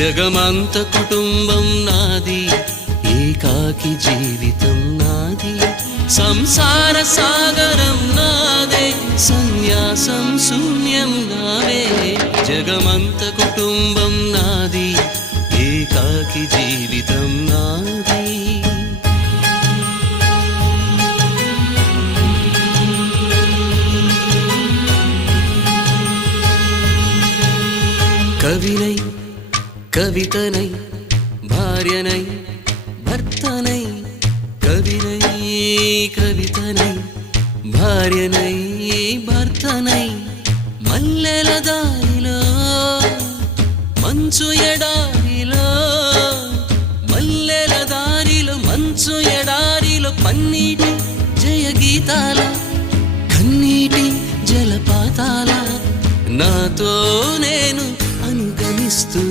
జగమంత కుటుంబం నాది, ఏకాకి జీవితం నాది, సంసార సాగరం నాదే, సన్యాసం శూన్యం నావే. జగమంత కుటుంబం నాది, ఏకాకి జీవితం నాది. కవినై కవితనై భార్యనై భర్తనై, కవినై కవితనై భార్యనై భర్తనై, మల్లెల దారిలో మంచు ఎడారిలో, మల్లెల దారిలో మంచు ఎడారిలో, పన్నీటి జయ గీతాల కన్నీటి జలపాతాల, నాతో నేను అనుగమిస్తూ